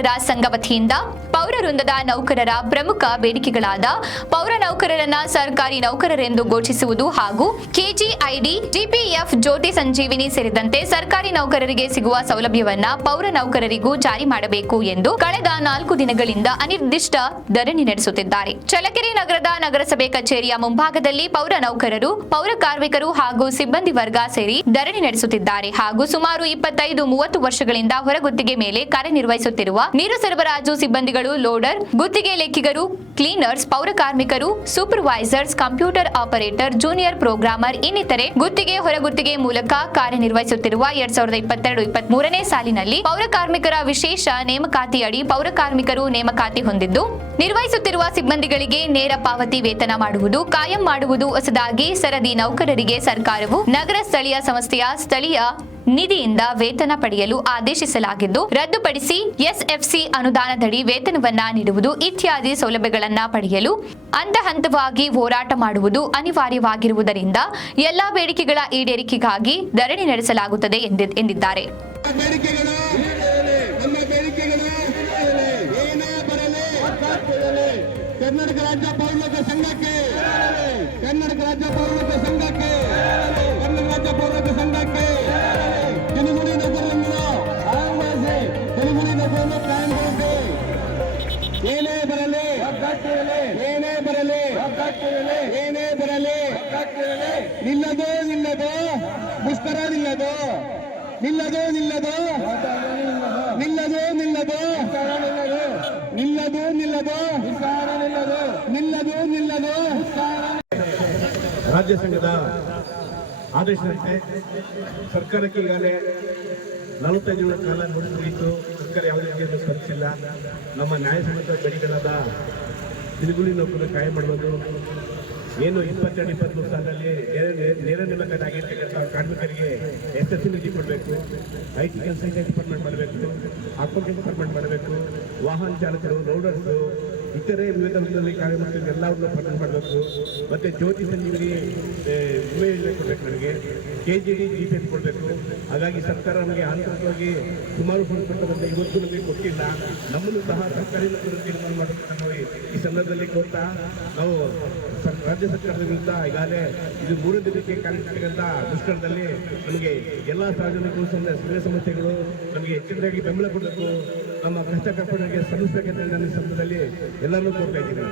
ನೌಕರರ ಸಂಘ ವತಿಯಿಂದ ಪೌರ ವೃಂದದ ನೌಕರರ ಪ್ರಮುಖ ಬೇಡಿಕೆಗಳಾದ ಪೌರ ನೌಕರರನ್ನ ಸರ್ಕಾರಿ ನೌಕರರೆಂದು ಘೋಷಿಸುವುದು ಹಾಗೂ ಕೆಜಿಐಡಿ, ಜಿಪಿಎಫ್, ಜ್ಯೋತಿ ಸಂಜೀವಿನಿ ಸೇರಿದಂತೆ ಸರ್ಕಾರಿ ನೌಕರರಿಗೆ ಸಿಗುವ ಸೌಲಭ್ಯವನ್ನ ಪೌರ ನೌಕರರಿಗೂ ಜಾರಿ ಮಾಡಬೇಕು ಎಂದು ಕಳೆದ 4 ದಿನಗಳಿಂದ ಅನಿರ್ದಿಷ್ಟ ಧರಣಿ ನಡೆಸುತ್ತಿದ್ದಾರೆ. ಚಳ್ಳಕೆರೆ ನಗರದ ನಗರಸಭೆ ಕಚೇರಿಯ ಮುಂಭಾಗದಲ್ಲಿ ಪೌರ ನೌಕರರು, ಪೌರ ಕಾರ್ಮಿಕರು ಹಾಗೂ ಸಿಬ್ಬಂದಿ ವರ್ಗ ಸೇರಿ ಧರಣಿ ನಡೆಸುತ್ತಿದ್ದಾರೆ ಹಾಗೂ ಸುಮಾರು 25-30 ವರ್ಷಗಳಿಂದ ಹೊರಗುತ್ತಿಗೆ ಮೇಲೆ ಕಾರ್ಯನಿರ್ವಹಿಸುತ್ತಿರುವ ನೀರು ಸರಬರಾಜು ಸಿಬ್ಬಂದಿಗಳು, ಲೋಡರ್, ಗುತ್ತಿಗೆ ಲೆಕ್ಕಿಗರು, ಕ್ಲೀನರ್ಸ್, ಪೌರ ಕಾರ್ಮಿಕರು, supervisors, computer operator, junior programmer ಇನ್ನಿತರೆ ಗುತ್ತಿಗೆ, ಹೊರಗುತ್ತಿಗೆ ಮೂಲಕ ಕಾರ್ಯನಿರ್ವಹಿಸುತ್ತಿರುವ 2022-23ನೇ ಸಾಲಿನಲ್ಲಿ ಪೌರ ಕಾರ್ಮಿಕರ ವಿಶೇಷ ನೇಮಕಾತಿಯಡಿ ಪೌರ ಕಾರ್ಮಿಕರು ನೇಮಕಾತಿ ಹೊಂದಿದ್ದು, ನಿರ್ವಹಿಸುತ್ತಿರುವ ಸಿಬ್ಬಂದಿಗಳಿಗೆ ನೇರ ಪಾವತಿ ವೇತನ ಮಾಡುವುದು, ಕಾಯಂ ಮಾಡುವುದು, ಹೊಸದಾಗಿ ಸರದಿ ನೌಕರರಿಗೆ ಸರ್ಕಾರವು ನಗರ ಸ್ಥಳೀಯ ಸಂಸ್ಥೆಯ ಸ್ಥಳೀಯ ನಿಧಿಯಿಂದ ವೇತನ ಪಡೆಯಲು ಆದೇಶಿಸಲಾಗಿದ್ದು, ರದ್ದುಪಡಿಸಿ ಎಸ್ಎಫ್ಸಿ ಅನುದಾನದಡಿ ವೇತನವನ್ನ ನೀಡುವುದು ಇತ್ಯಾದಿ ಸೌಲಭ್ಯಗಳನ್ನ ಪಡೆಯಲು ಹಂತವಾಗಿ ಹೋರಾಟ ಮಾಡುವುದು ಅನಿವಾರ್ಯವಾಗಿರುವುದರಿಂದ ಎಲ್ಲಾ ಬೇಡಿಕೆಗಳ ಈಡೇರಿಕೆಗಾಗಿ ಧರಣಿ ನಡೆಸಲಾಗುತ್ತದೆ ಎಂದಿದ್ದಾರೆ. ಕರ್ನಾಟಕ ರಾಜ್ಯ ಪೌರತ್ವ ಸಂಘಕ್ಕೆ, ಕರ್ನಾಟಕ ರಾಜ್ಯ ಪೌರತ್ವ ಸಂಘಕ್ಕೆ, ಕರ್ನಾಟಕ ರಾಜ್ಯ ಪೌರತ್ವ ಸಂಘಕ್ಕೆ ದಿನಗೂಲಿ ನೌಕರರನ್ನು ಆಹ್ವಾನಿಸಿ, ದಿನಗೂಲಿ ನೌಕರರನ್ನು ಕಾಯಂಗೊಳಿಸಿ. ಏನೇ ಬರಲಿ, ಏನೇ ಬರಲಿ, ಏನೇ ಬರಲಿ, ನಿಲ್ಲದು ನಿಲ್ಲದು, ಮುಷ್ಕರ ನಿಲ್ಲದು, ನಿಲ್ಲದು ನಿಲ್ಲದು, ನಿಲ್ಲದು ನಿಲ್ಲದು, ನಿಲ್ಲದು ನಿಲ್ಲದು, ನಿಲ್ಲದು ನಿಲ್ಲದು. ರಾಜ್ಯ ಸಂಘದ ಆದೇಶದಂತೆ ಸರ್ಕಾರಕ್ಕೆ ಈಗಾಗಲೇ 45 ದಿನಗಳ ಕಾಲ ನೋಟಿಸ್ ಮುಗಿಯಿತು. ಸರ್ಕಾರ ಯಾವುದೇ ರೀತಿಯನ್ನು ಸ್ಪಂದಿಸಿಲ್ಲ. ನಮ್ಮ ನ್ಯಾಯಸಮ್ಮತ ಬೇಡಿಕೆಗಳಾದ ದಿನಗೂಲಿ ನೌಕರರು ಕಾಯಂ ಮಾಡುವುದು, ಏನು 22-23 ಸಾಲದಲ್ಲಿ ನೇರ ನೇಮಕಾತಿ ಆಗಿರ್ತಕ್ಕಂಥ ಕಾರ್ಮಿಕರಿಗೆ ಎಸ್ಎಸ್ಸಿ ನಿಧಿ ಕೊಡಬೇಕು, ಐಟಿ ಕೆಲಸ ಡಿಪಾರ್ಟ್ಮೆಂಟ್ ಮಾಡಬೇಕು, ಅಕೌಂಟಿಂಗ್ ಡಿಪಾರ್ಟ್ಮೆಂಟ್ ಮಾಡಬೇಕು, ವಾಹನ ಚಾಲಕರು, ಲೋಡರ್ಸು, ಇತರೆ ವಿವಿಧ ಹಂತದಲ್ಲಿ ಕಾರ್ಯಮಂತ್ರಿ ಎಲ್ಲವನ್ನೂ ಪರ್ಮನೆಂಟ್ ಮಾಡಬೇಕು. ಮತ್ತು ಜ್ಯೋತಿ ಸಂಜೀವಿನಿ ವಿಮೆ ಯೋಜನೆ ಕೊಡಬೇಕು, ನನಗೆ ಕೆಜಿಡಿ, ಜಿಪಿಎಫ್ ಕೊಡಬೇಕು. ಹಾಗಾಗಿ ಸರ್ಕಾರ ನಮಗೆ ಆಂತರಿಕವಾಗಿ ಸುಮಾರು ಫಂಡ್ ಕೊಟ್ಟದಂತೆ ಇವತ್ತು ನಮಗೆ ಕೊಟ್ಟಿಲ್ಲ. ನಮ್ಮನ್ನು ಸಹ ಸರ್ಕಾರಿ ನೌಕರರು ತೀರ್ಮಾನ ಮಾಡಬೇಕು ನಾವು ಈ ಸಂದರ್ಭದಲ್ಲಿ ಕೊಡ್ತಾ ನಾವು ರಾಜ್ಯ ಸರ್ಕಾರದ ವಿರುದ್ಧ ಈಗಾಗಲೇ ಇದು 3 ದಿನಕ್ಕೆ ಕಾರ್ಯಕ್ರಮದ ಮುಷ್ಕರದಲ್ಲಿ ನಮಗೆ ಎಲ್ಲ ಸಾರ್ವಜನಿಕರು ಸ್ಥಳೀಯ ಸಮಸ್ಯೆಗಳು ನಮಗೆ ಹೆಚ್ಚಿನದಾಗಿ ಬೆಂಬಲ ಕೊಡಬೇಕು, ನಮ್ಮ ಕಷ್ಟ ಕಷ್ಟಗಳಿಗೆ ಸಲ್ಲಿಸಬೇಕಂತ ನನ್ನ ಸಂದರ್ಭದಲ್ಲಿ ಎಲ್ಲರೂ ಕೋರ್ತಾ ಇದ್ದೀನಿ.